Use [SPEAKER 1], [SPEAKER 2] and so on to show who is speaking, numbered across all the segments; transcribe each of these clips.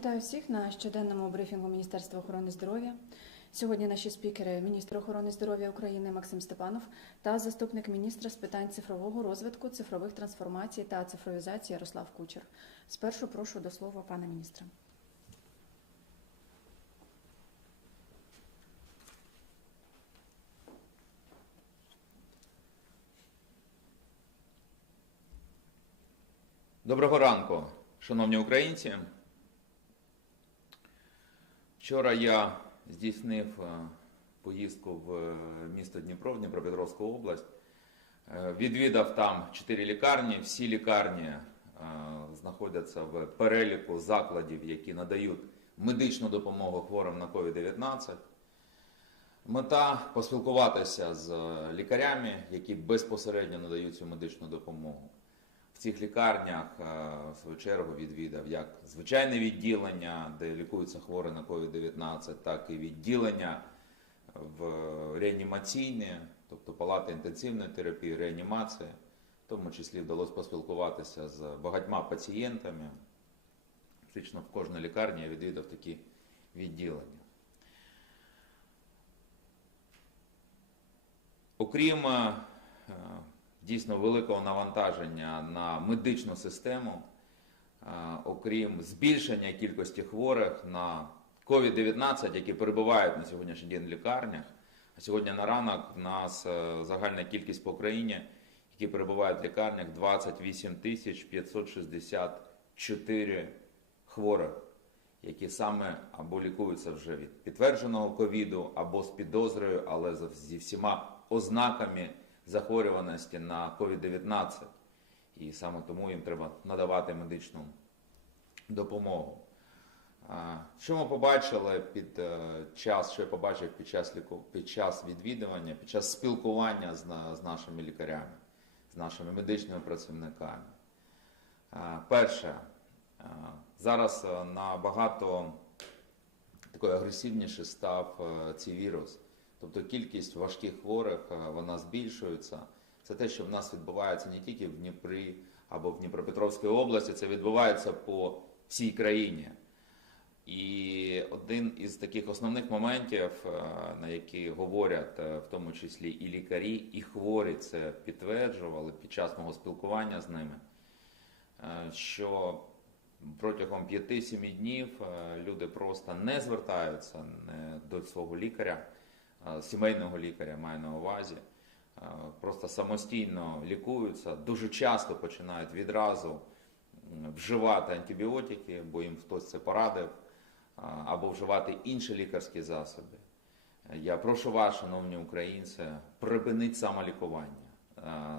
[SPEAKER 1] Вітаю всіх на щоденному брифінгу Міністерства охорони здоров'я. Сьогодні наші спікери міністр охорони здоров'я України Максим Степанов та заступник міністра з питань цифрового розвитку, цифрових трансформацій та цифровізації Ярослав Кучер. Спершу прошу до слова пана міністра.
[SPEAKER 2] Доброго ранку, шановні українці. Вчора я здійснив е, поїздку в е, місто Дніпро, Дніпропетровську область. Е, Відвідав там чотири лікарні. Всі лікарні знаходяться в переліку закладів, які надають медичну допомогу хворим на COVID-19. Мета поспілкуватися з лікарями, які безпосередньо надають цю медичну допомогу. Цих лікарнях е, в свою чергу відвідав як звичайне відділення, де лікуються хворі на COVID-19, так і відділення в реанімаційні, тобто палати інтенсивної терапії, реанімації. В тому числі вдалося поспілкуватися з багатьма пацієнтами. Фактично в кожній лікарні я відвідав такі відділення. Окрім е, дійсно великого навантаження на медичну систему, е, окрім збільшення кількості хворих на COVID-19, які перебувають на сьогоднішній день в лікарнях. А сьогодні на ранок в нас е, загальна кількість по країні, які перебувають в лікарнях, 28 тисяч 564 хворих, які саме або лікуються вже від підтвердженого ковіду, або з підозрою, але зі всіма ознаками захворюваності на COVID-19. І саме тому їм треба надавати медичну допомогу. Що ми побачили під е, час, що я побачив під час, під час відвідування, під час спілкування з, з нашими лікарями, з нашими медичними працівниками? Перше, зараз е, набагато такий агресивніше став е, цей вірус. Тобто кількість важких хворих е, вона збільшується. Це те, що в нас відбувається не тільки в Дніпрі або в Дніпропетровській області, це відбувається по всій країні. І один із таких основних моментів, е, на які говорять е, в тому числі і лікарі, і хворі це підтверджували під час мого спілкування з ними, що протягом 5-7 днів люди просто не звертаються до свого лікаря, сімейного лікаря маю на увазі, просто самостійно лікуються, дуже часто починають відразу вживати антибіотики, бо їм хтось це порадив, або вживати інші лікарські засоби. Я прошу вас, шановні українці, припинити самолікування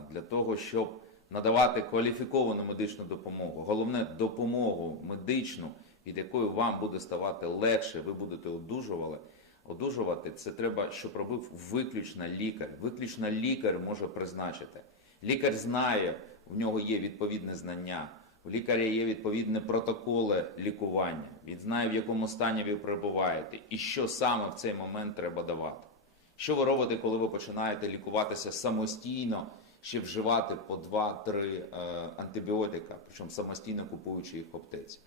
[SPEAKER 2] для того, щоб надавати кваліфіковану медичну допомогу. Головне допомогу медичну, від якої вам буде ставати легше, ви будете одужували. Одужувати це треба, щоб робив виключно лікар. Виключно лікар може призначити. Лікар знає, у нього є відповідне знання. У лікаря є відповідні протоколи лікування. Він знає, в якому стані ви перебуваєте, і що саме в цей момент треба давати. Що ви робите, коли ви починаєте лікуватися самостійно, ще вживати по 2-3 е, антибіотика, причому самостійно купуючи їх в аптеці?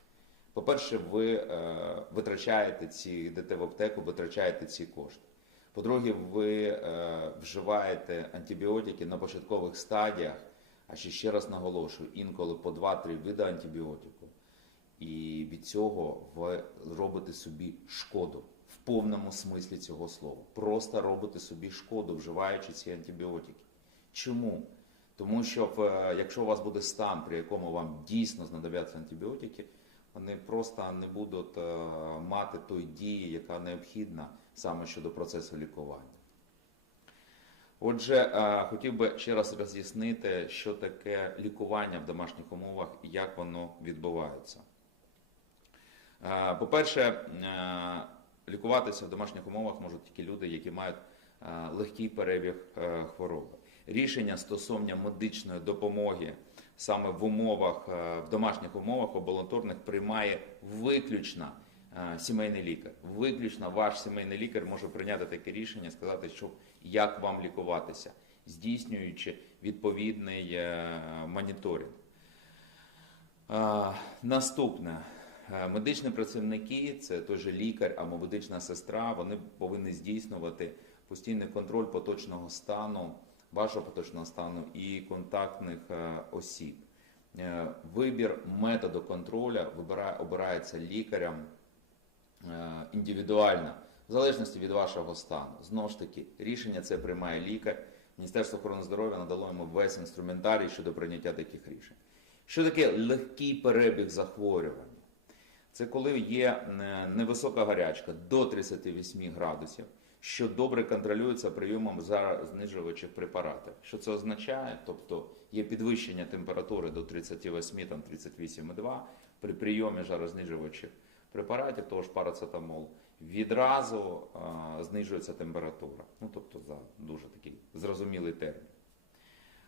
[SPEAKER 2] По-перше, ви е, витрачаєте ці, йдете в аптеку, витрачаєте ці кошти. По-друге, ви е, вживаєте антибіотики на початкових стадіях, а ще ще раз наголошую, інколи по 2-3 види антибіотику. І від цього ви робите собі шкоду в повному смислі цього слова. Просто робите собі шкоду, вживаючи ці антибіотики. Чому? Тому що в- якщо у вас буде стан, при якому вам дійсно знадобляться антибіотики, вони просто не будуть е, мати той дії, яка необхідна саме щодо процесу лікування. Отже, е, хотів би ще раз роз'яснити, що таке лікування в домашніх умовах і як воно відбувається. Е, По-перше, лікуватися в домашніх умовах можуть тільки люди, які мають легкий перебіг хвороби. Рішення стосовно медичної допомоги саме в умовах, е, в домашніх умовах амбулаторних приймає виключно е, сімейний лікар. Виключно ваш сімейний лікар може прийняти таке рішення, сказати, що як вам лікуватися, здійснюючи відповідний е, моніторинг. Наступне. Медичні працівники, це той же лікар або медична сестра, вони повинні здійснювати постійний контроль поточного стану, вашого поточного стану і контактних е, осіб. Е, Вибір методу контролю вибирає, обирається лікарем е, індивідуально, в залежності від вашого стану. Знову ж таки, рішення це приймає лікар. Міністерство охорони здоров'я надало йому весь інструментарій щодо прийняття таких рішень. Що таке легкий перебіг захворювання? Це коли є невисока гарячка до 38 градусів, що добре контролюється прийомом знижувачів препаратів. Що це означає? Тобто є підвищення температури до 38-38,2 при прийомі жарознижувачів препаратів, того ж парацетамол, відразу е, знижується температура. Ну тобто за дуже такий зрозумілий термін.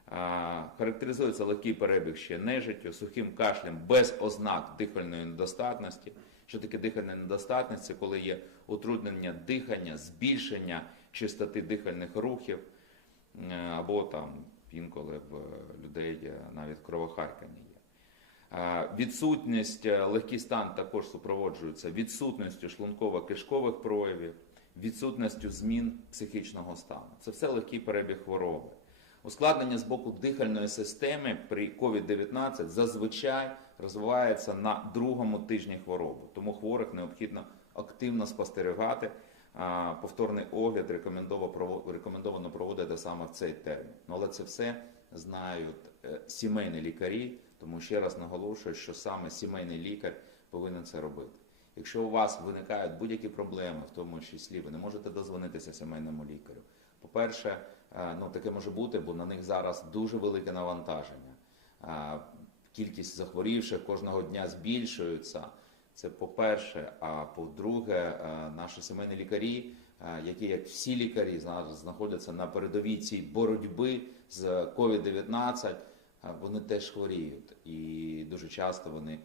[SPEAKER 2] А, Характеризується легкий перебіг ще нежиттю, сухим кашлем без ознак дихальної недостатності. Що таке дихальна недостатність? Це коли є утруднення дихання, збільшення частоти дихальних рухів, або там інколи в людей навіть кровохаркання є. Відсутність, е, легкий стан також супроводжується відсутністю шлунково-кишкових проявів, відсутністю змін психічного стану. Це все легкий перебіг хвороби. Ускладнення з боку дихальної системи при COVID-19 зазвичай розвивається на другому тижні хвороби, тому хворих необхідно активно спостерігати. Повторний огляд рекомендовано прово- рекомендовано проводити саме в цей термін. Ну, але це все знають е, сімейні лікарі, тому ще раз наголошую, що саме сімейний лікар повинен це робити. Якщо у вас виникають будь-які проблеми, в тому числі ви не можете дозвонитися сімейному лікарю. По-перше, е, ну таке може бути, бо на них зараз дуже велике навантаження. Кількість захворівших кожного дня збільшується. Це по-перше. А по-друге, е, наші сімейні лікарі, е, які як всі лікарі знаходяться на передовій цій боротьби з COVID-19, е, вони теж хворіють. І дуже часто вони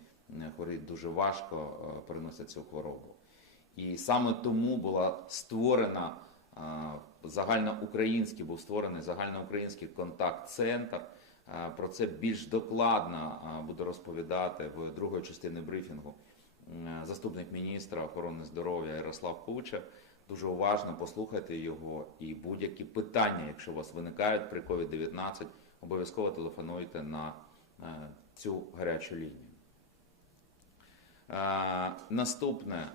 [SPEAKER 2] хворіють дуже важко, переносять цю хворобу. І саме тому була створена загальноукраїнський, був створений загальноукраїнський контакт-центр. А, Про це більш докладно а, буде розповідати в другої частини брифінгу заступник міністра охорони здоров'я Ярослав Кучер. Дуже уважно послухайте його і будь-які питання, якщо у вас виникають при COVID-19, обов'язково телефонуйте на е, цю гарячу лінію. Е, Наступне,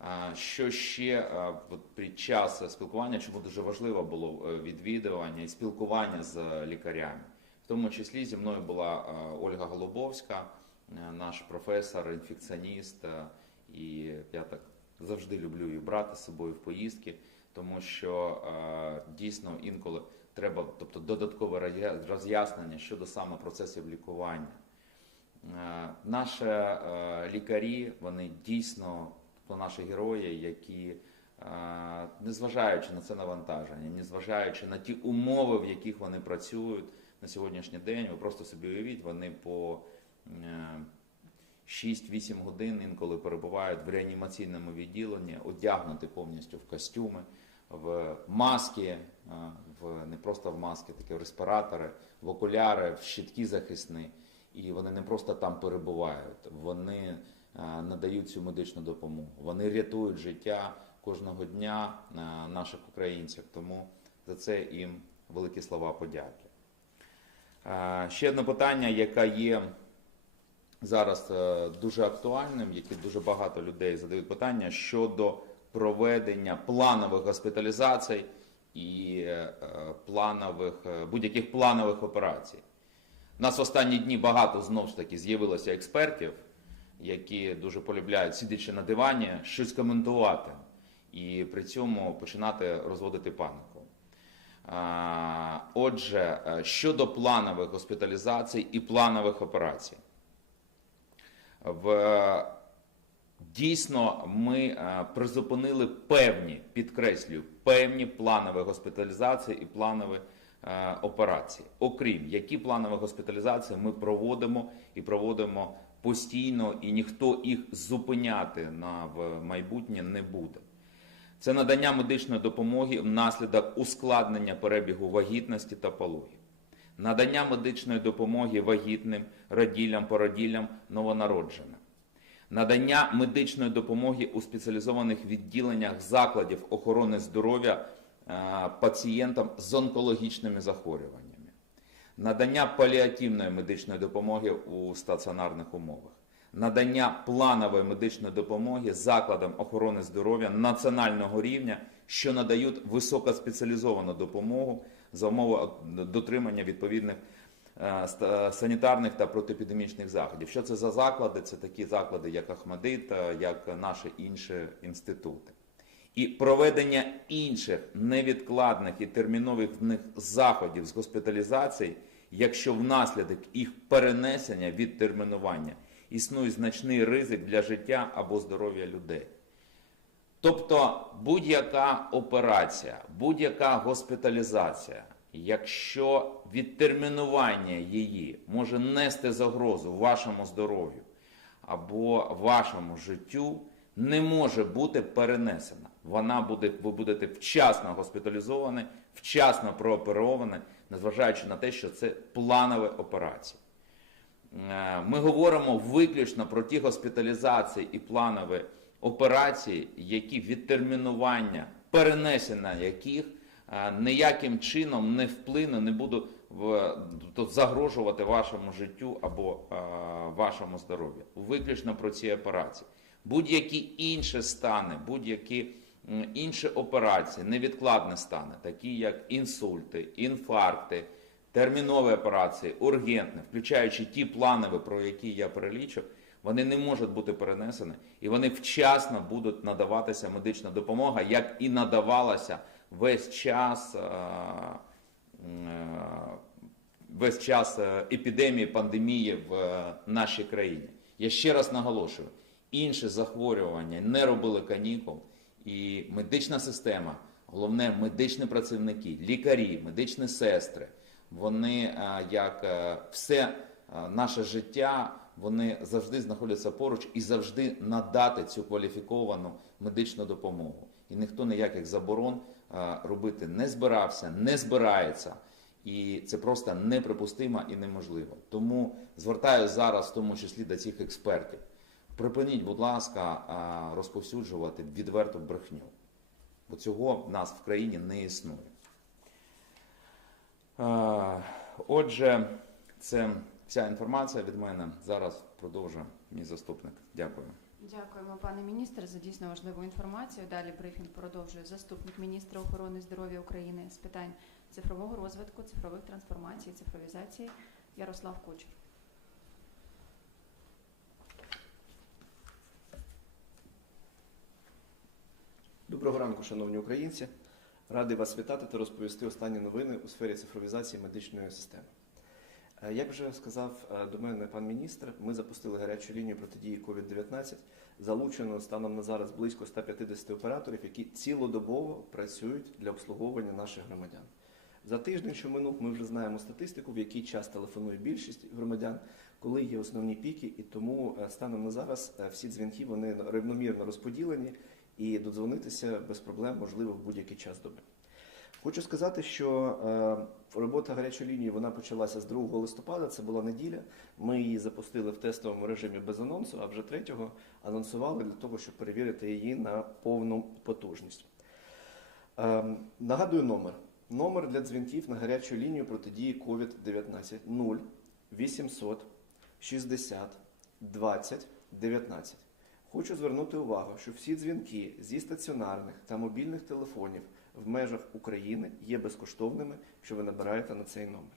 [SPEAKER 2] е, що ще е, під час спілкування, чому дуже важливо було е, відвідування і спілкування з лікарями. Тому числі зі мною була е, Ольга Голубовська, е, наш професор, інфекціоніст, е, і я так завжди люблю її брати з собою в поїздки, тому що дійсно інколи треба, тобто додаткове роз'яснення щодо саме процесів лікування. Наші лікарі, вони дійсно то наші герої, які, незважаючи на це навантаження, незважаючи на ті умови, в яких вони працюють на сьогоднішній день, ви просто собі уявіть, вони по е, 6-8 годин інколи перебувають в реанімаційному відділенні, одягнуті повністю в костюми, в маски, е, в не просто в маски, такі в респіратори, в окуляри, в щитки захисні. І вони не просто там перебувають, вони е, надають цю медичну допомогу. Вони рятують життя кожного дня е, наших українців. Тому за це їм великі слова подяки. Е, Ще одне питання, яке є зараз е, дуже актуальним, яке дуже багато людей задають питання щодо проведення планових госпіталізацій і е, планових будь-яких планових операцій. У нас в останні дні багато знову ж таки з'явилося експертів, які дуже полюбляють, сидячи на дивані, щось коментувати і при цьому починати розводити панику. Отже, е, щодо планових госпіталізацій і планових операцій, в Дійсно, ми е, призупинили певні, підкреслюю, певні планові госпіталізації і планові е, операції. Окрім які планові госпіталізації ми проводимо і проводимо постійно, і ніхто їх зупиняти на в майбутнє не буде. Це надання медичної допомоги внаслідок ускладнення перебігу вагітності та пологів, надання медичної допомоги вагітним, роділям, породіллям, новонародженим. Надання медичної допомоги у спеціалізованих відділеннях закладів охорони здоров'я е, пацієнтам з онкологічними захворюваннями, надання паліативної медичної допомоги у стаціонарних умовах, надання планової медичної допомоги закладам охорони здоров'я національного рівня, що надають високоспеціалізовану допомогу за умови дотримання відповідних е, санітарних та протиепідемічних заходів. Що це за заклади? Це такі заклади, як Ахмадит, е, як наші інші інститути. І проведення інших невідкладних і термінових заходів з госпіталізації, якщо внаслідок їх перенесення від термінування існує значний ризик для життя або здоров'я людей. Тобто будь-яка операція, будь-яка госпіталізація, якщо відтермінування її може нести загрозу вашому здоров'ю або вашому життю, не може бути перенесена. Вона буде, ви будете вчасно госпіталізовані, вчасно прооперовані, незважаючи на те, що це планові операції. Е, Ми говоримо виключно про ті госпіталізації і планові операції, які відтермінування, перенесення яких е, ніяким чином не вплине, не тобто загрожувати вашому життю або е, вашому здоров'ю. Виключно про ці операції. Будь-які інші стани, будь-які інші операції, невідкладні стани, такі як інсульти, інфаркти, термінові операції, ургентні, включаючи ті планові, про які я перелічив, вони не можуть бути перенесені і вони вчасно будуть надаватися медична допомога, як і надавалася весь час. е, е, Весь час е, епідемії, пандемії в нашій країні. Я ще раз наголошую: інші захворювання не робили канікул, і медична система, головне медичні працівники, лікарі, медичні сестри, вони е, як е, все е, наше життя, вони завжди знаходяться поруч і завжди надати цю кваліфіковану медичну допомогу. І ніхто ніяких заборон робити не збирався, не збирається. І це просто неприпустимо і неможливо. Тому звертаюся зараз, в тому числі до цих експертів. Припиніть, будь ласка, розповсюджувати відверту брехню. Бо цього в нас в країні не існує. Отже, це вся інформація від мене. Зараз продовжує мій заступник. Дякую.
[SPEAKER 1] Дякуємо, пане міністр, за дійсно важливу інформацію. Далі брифінг продовжує заступник міністра охорони здоров'я України з питань цифрового розвитку, цифрових трансформацій, цифровізації Ярослав Кучер.
[SPEAKER 3] Доброго ранку, шановні українці. Радий вас вітати та розповісти останні новини у сфері цифровізації медичної системи. Е, Як вже сказав е, до мене пан міністр, ми запустили гарячу лінію протидії COVID-19. Залучено станом на зараз близько 150 операторів, які цілодобово працюють для обслуговування наших громадян. За тиждень, що минув, ми вже знаємо статистику, в який час телефонує більшість громадян, коли є основні піки, і тому е, станом на зараз всі дзвінки вони рівномірно розподілені і додзвонитися без проблем можливо в будь-який час доби. Хочу сказати, що е, робота гарячої лінії вона почалася з 2 листопада. Це була неділя. Ми її запустили в тестовому режимі без анонсу, а вже 3-го анонсували для того, щоб перевірити її на повну потужність. Е, нагадую номер. Номер для дзвінків на гарячу лінію протидії COVID-19 0 800 60 20 19. Хочу звернути увагу, що всі дзвінки зі стаціонарних та мобільних телефонів в межах України є безкоштовними, якщо ви набираєте на цей номер.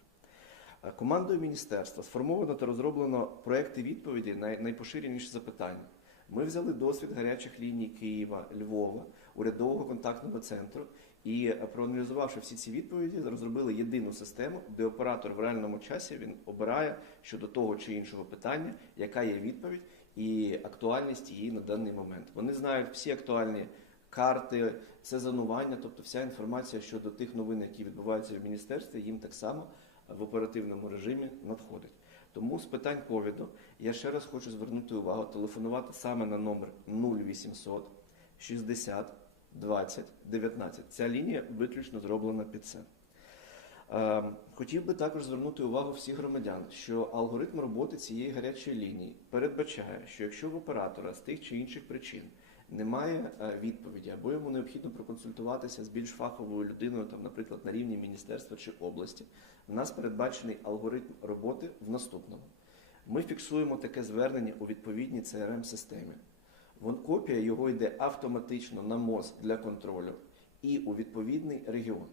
[SPEAKER 3] Е, Командою міністерства сформовано та розроблено проекти відповіді на найпоширеніші запитання. Ми взяли досвід гарячих ліній Києва, Львова, урядового контактного центру і, е, проаналізувавши всі ці відповіді, розробили єдину систему, де оператор в реальному часі він обирає щодо того чи іншого питання, яка є відповідь і актуальність її на даний момент. Вони знають всі актуальні карти, сезонування, тобто вся інформація щодо тих новин, які відбуваються в міністерстві, їм так само в оперативному режимі надходить. Тому з питань ковіду я ще раз хочу звернути увагу, телефонувати саме на номер 0800 60 20 19. Ця лінія виключно зроблена під це. Е, Хотів би також звернути увагу всіх громадян, що алгоритм роботи цієї гарячої лінії передбачає, що якщо в оператора з тих чи інших причин немає е, відповіді, або йому необхідно проконсультуватися з більш фаховою людиною, там, наприклад, на рівні міністерства чи області, в нас передбачений алгоритм роботи в наступному. Ми фіксуємо таке звернення у відповідній crm системі копія його йде автоматично на МОЗ для контролю і у відповідний регіон.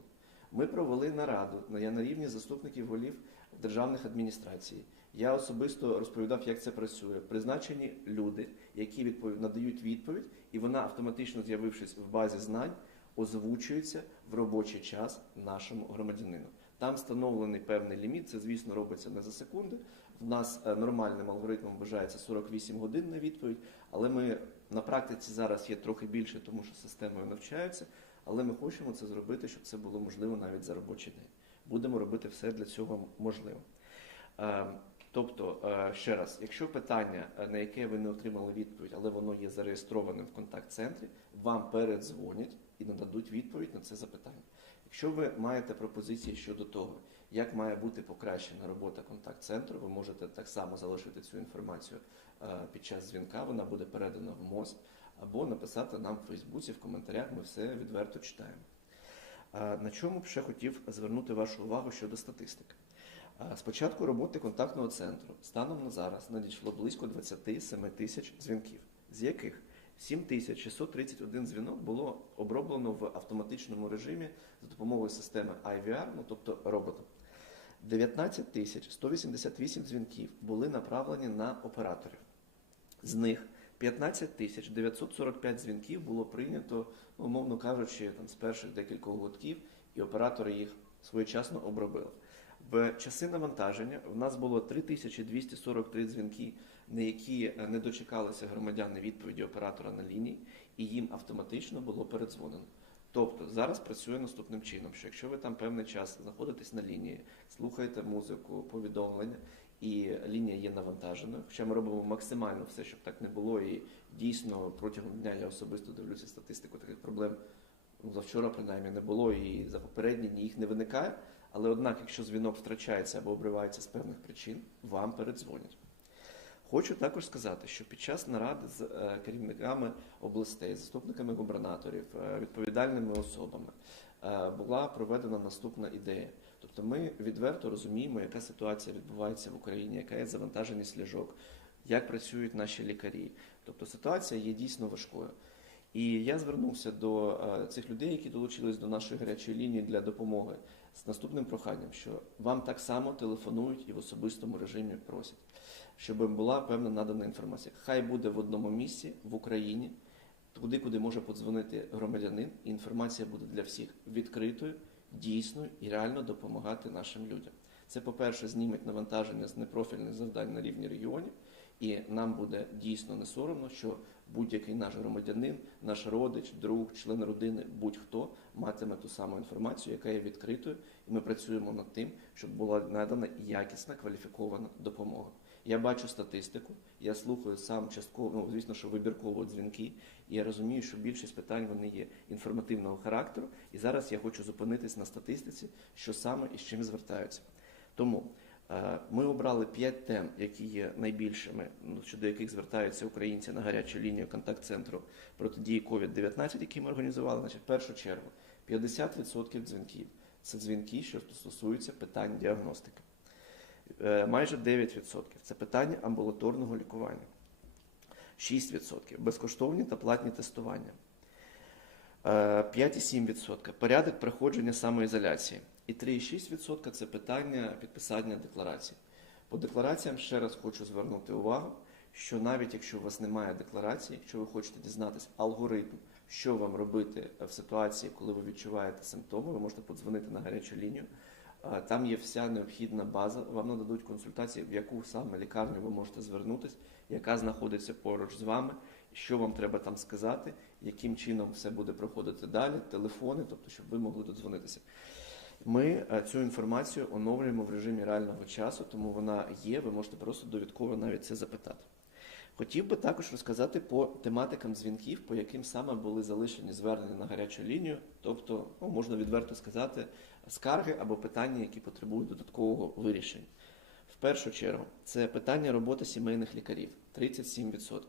[SPEAKER 3] Ми провели нараду на- я на рівні заступників голів державних адміністрацій. Я особисто розповідав, як це працює. Призначені люди, які відпов... надають відповідь, і вона автоматично, з'явившись в базі знань, озвучується в робочий час нашому громадянину. Там встановлений певний ліміт. Це, звісно, робиться не за секунди. В нас е, нормальним алгоритмом вважається 48 годин на відповідь, але ми на практиці зараз є трохи більше, тому що системою навчаються. Але ми хочемо це зробити, щоб це було можливо навіть за робочий день. Будемо робити все для цього можливо. Е, Тобто, е, ще раз, якщо питання, е, на яке ви не отримали відповідь, але воно є зареєстрованим в контакт-центрі, вам передзвонять і нададуть відповідь на це запитання. Якщо ви маєте пропозиції щодо того, як має бути покращена робота контакт-центру, ви можете так само залишити цю інформацію під час дзвінка, вона буде передана в МОЗ, або написати нам в Фейсбуці, в коментарях, ми все відверто читаємо. На чому б ще хотів звернути вашу увагу щодо статистики. Е, З початку роботи контактного центру станом на зараз надійшло близько 27 тисяч дзвінків, з яких 7631 дзвінок було оброблено в автоматичному режимі за допомогою системи IVR, ну тобто робота. 19 тисяч 188 дзвінків були направлені на операторів. З них 15 тисяч 945 дзвінків було прийнято, ну, умовно кажучи, там, з перших декількох гудків, і оператори їх своєчасно обробили. В часи навантаження в нас було 3243 дзвінки, на які е, не дочекалися громадяни відповіді оператора на лінії, і їм автоматично було передзвонено. Тобто зараз працює наступним чином, що якщо ви там певний час знаходитесь на лінії, слухаєте музику, повідомлення, і лінія є навантаженою, хоча ми робимо максимально все, щоб так не було, і дійсно протягом дня я особисто дивлюся статистику таких проблем. Ну, завчора принаймні не було, і за попередні дні їх не виникає. Але однак, якщо дзвінок втрачається або обривається з певних причин, вам передзвонять. Хочу також сказати, що під час наради з е, керівниками областей, заступниками губернаторів, е, відповідальними особами е, була проведена наступна ідея. Тобто ми відверто розуміємо, яка ситуація відбувається в Україні, яка є завантаженість ліжок, як працюють наші лікарі. Тобто ситуація є дійсно важкою. І я звернувся до е, цих людей, які долучились до нашої гарячої лінії для допомоги, з наступним проханням, що вам так само телефонують і в особистому режимі просять, щоб була певна надана інформація. Хай буде в одному місці в Україні, туди, куди може подзвонити громадянин, і інформація буде для всіх відкритою, дійсною і реально допомагати нашим людям. Це, по-перше, зніметь навантаження з непрофільних завдань на рівні регіонів, і нам буде дійсно не соромно, що будь-який наш громадянин, наш родич, друг, член родини, будь-хто матиме ту саму інформацію, яка є відкритою, і ми працюємо над тим, щоб була надана якісна кваліфікована допомога. Я бачу статистику, я слухаю сам частково, ну звісно, що вибірково дзвінки, і я розумію, що більшість питань вони є інформативного характеру. І зараз я хочу зупинитись на статистиці, що саме і з чим звертаються. Тому е, ми обрали п'ять тем, які є найбільшими, ну, щодо яких звертаються українці на гарячу лінію контакт-центру протидії COVID-19, які ми організували. Значить, в першу чергу 50% дзвінків це дзвінки, що стосуються питань діагностики. Е, Майже 9% це питання амбулаторного лікування. 6% безкоштовні та платні тестування. Е, 5,7% порядок проходження самоізоляції. І 3,6% це питання підписання декларації. По деклараціям ще раз хочу звернути увагу, що навіть якщо у вас немає декларації, якщо ви хочете дізнатися алгоритм, що вам робити в ситуації, коли ви відчуваєте симптоми, ви можете подзвонити на гарячу лінію. Е, Там є вся необхідна база. Вам нададуть консультації, в яку саме лікарню ви можете звернутися, яка знаходиться поруч з вами, що вам треба там сказати, яким чином все буде проходити далі, телефони, тобто, щоб ви могли додзвонитися. Ми е, цю інформацію оновлюємо в режимі реального часу, тому вона є. Ви можете просто довідково навіть це запитати. Хотів би також розказати по тематикам дзвінків, по яким саме були залишені звернення на гарячу лінію, тобто, ну, можна відверто сказати, скарги або питання, які потребують додаткового вирішення. В першу чергу, це питання роботи сімейних лікарів 37%.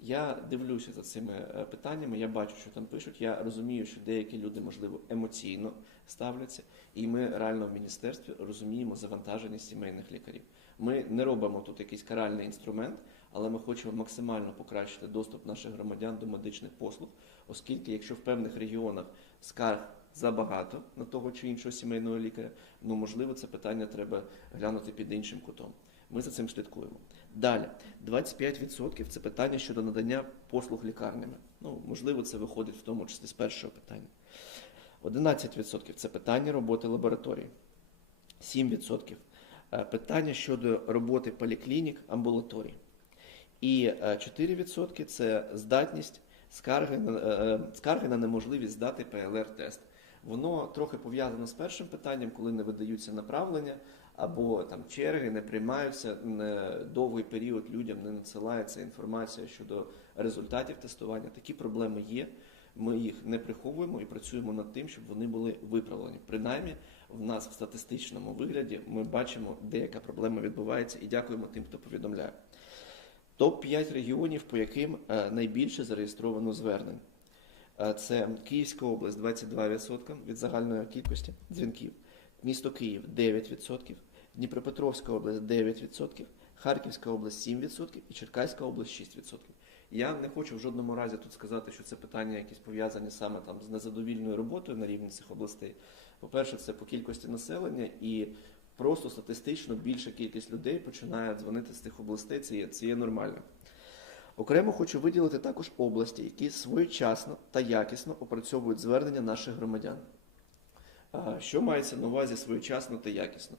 [SPEAKER 3] Я дивлюся за цими е, питаннями, я бачу, що там пишуть. Я розумію, що деякі люди, можливо, емоційно ставляться, і ми реально в міністерстві розуміємо завантаженість сімейних лікарів. Ми не робимо тут якийсь каральний інструмент, але ми хочемо максимально покращити доступ наших громадян до медичних послуг, оскільки, якщо в певних регіонах скарг забагато на того чи іншого сімейного лікаря, ну можливо, це питання треба глянути під іншим кутом. Ми за цим слідкуємо. Далі, 25% це питання щодо надання послуг лікарнями. Ну, можливо, це виходить в тому числі з першого питання. 11% це питання роботи лабораторії. 7% е, питання щодо роботи поліклінік, амбулаторій. І е, 4% це здатність скарги, на- е, е, скарги на неможливість здати ПЛР-тест. Воно трохи пов'язано з першим питанням, коли не видаються направлення, або там черги не приймаються не довгий період людям не надсилається інформація щодо результатів тестування. Такі проблеми є. Ми їх не приховуємо і працюємо над тим, щоб вони були виправлені. Принаймні, в нас в статистичному вигляді ми бачимо, де яка проблема відбувається, і дякуємо тим, хто повідомляє. Топ-5 регіонів, по яким е, найбільше зареєстровано звернень. Е, Це Київська область 22% від загальної кількості дзвінків, місто Київ 9%, Дніпропетровська область 9%, Харківська область 7% і Черкаська область 6%. Я не хочу в жодному разі тут сказати, що це питання якісь пов'язані саме там з незадовільною роботою на рівні цих областей. По-перше, це по кількості населення і просто статистично більша кількість людей починає дзвонити з тих областей. Це є, це є нормально. Окремо хочу виділити також області, які своєчасно та якісно опрацьовують звернення наших громадян. Що мається на увазі своєчасно та якісно?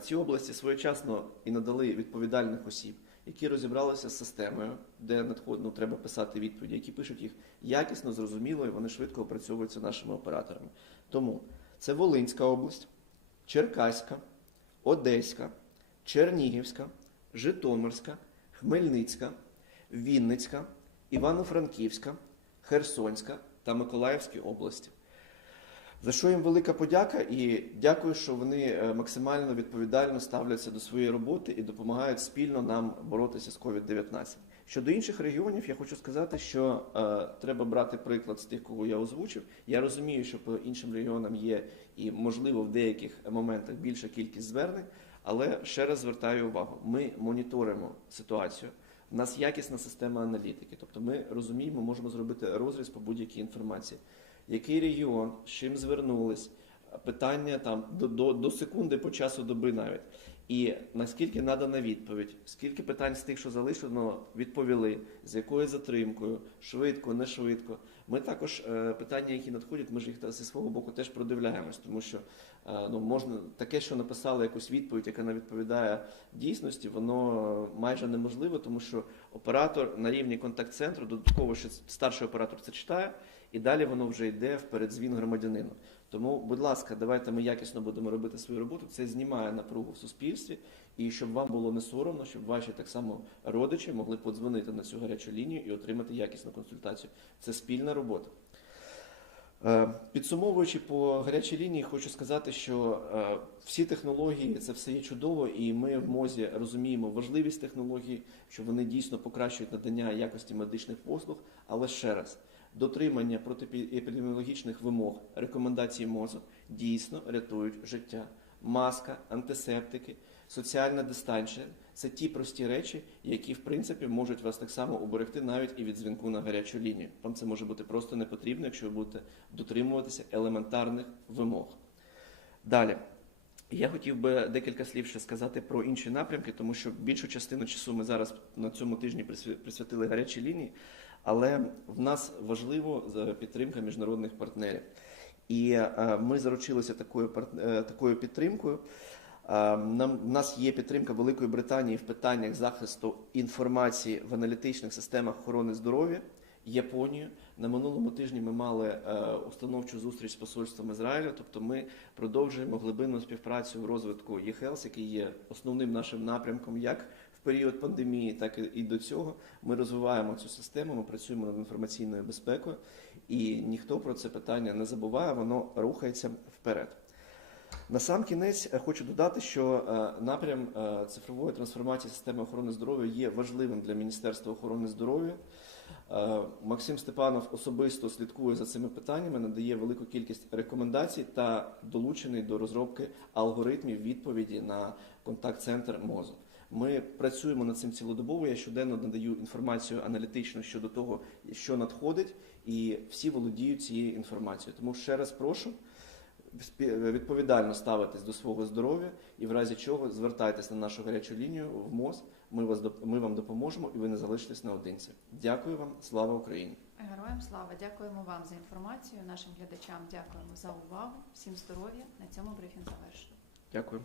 [SPEAKER 3] Ці області своєчасно і надали відповідальних осіб, які розібралися з системою, де надход, ну, треба писати відповіді, які пишуть їх якісно, зрозуміло, і вони швидко опрацьовуються нашими операторами. Тому це Волинська область, Черкаська, Одеська, Чернігівська, Житомирська, Хмельницька, Вінницька, Івано-Франківська, Херсонська та Миколаївські області. За що їм велика подяка і дякую, що вони е, максимально відповідально ставляться до своєї роботи і допомагають спільно нам боротися з COVID-19. Щодо інших регіонів, я хочу сказати, що е, треба брати приклад з тих, кого я озвучив. Я розумію, що по іншим регіонам є і, можливо, в деяких моментах більша кількість звернень, але ще раз звертаю увагу: ми моніторимо ситуацію. У нас якісна система аналітики, тобто ми розуміємо, можемо зробити розріз по будь-якій інформації. Який регіон, з чим звернулись, питання там до, до, до секунди по часу доби навіть. І наскільки надана відповідь, скільки питань з тих, що залишено, відповіли, з якою затримкою, швидко, не швидко. Ми також е, питання, які надходять, ми ж їх зі свого боку теж продивляємось, тому що е, ну, можна таке, що написали якусь відповідь, яка не відповідає дійсності, воно майже неможливо, тому що оператор на рівні контакт-центру, додатково, що старший оператор це читає, і далі воно вже йде в передзвін громадянину. Тому, будь ласка, давайте ми якісно будемо робити свою роботу. Це знімає напругу в суспільстві, і щоб вам було не соромно, щоб ваші так само родичі могли подзвонити на цю гарячу лінію і отримати якісну консультацію. Це спільна робота. Е, Підсумовуючи по гарячій лінії, хочу сказати, що е, всі технології це все є чудово, і ми в МОЗі розуміємо важливість технологій, що вони дійсно покращують надання якості медичних послуг. Але ще раз, дотримання протиепідеміологічних вимог, рекомендацій МОЗу дійсно рятують життя. Маска, антисептики, соціальна дистанція це ті прості речі, які в принципі можуть вас так само уберегти навіть і від дзвінку на гарячу лінію. Вам це може бути просто не потрібно, якщо ви будете дотримуватися елементарних вимог. Далі. Я хотів би декілька слів ще сказати про інші напрямки, тому що більшу частину часу ми зараз на цьому тижні присвя- присвятили гарячій лінії, але в нас важливо підтримка міжнародних партнерів. І е, ми заручилися такою, е, такою підтримкою. Е, Нам, в нас є підтримка Великої Британії в питаннях захисту інформації в аналітичних системах охорони здоров'я. Японію. На минулому тижні ми мали установчу зустріч з посольством Ізраїлю, тобто ми продовжуємо глибинну співпрацю в розвитку e-health, який є основним нашим напрямком як період пандемії, так і- до цього. Ми розвиваємо цю систему, ми працюємо над інформаційною безпекою, і ніхто про це питання не забуває, воно рухається вперед. На сам кінець е, хочу додати, що е, напрям е, цифрової трансформації системи охорони здоров'я є важливим для Міністерства охорони здоров'я. Максим Степанов особисто слідкує за цими питаннями, надає велику кількість рекомендацій та долучений до розробки алгоритмів відповіді на контакт-центр МОЗу. Ми працюємо над цим цілодобово. Я щоденно надаю інформацію аналітичну щодо того, що надходить, і всі володіють цією інформацією. Тому ще раз прошу відповідально ставитись до свого здоров'я і в разі чого звертайтесь на нашу гарячу лінію в МОЗ. Ми вас ми вам допоможемо і ви не залишитесь наодинці. Дякую вам, слава Україні!
[SPEAKER 1] Героям слава! Дякуємо вам за інформацію. Нашим глядачам дякуємо за увагу. Всім здоров'я. На цьому брифінг завершено.
[SPEAKER 3] Дякую.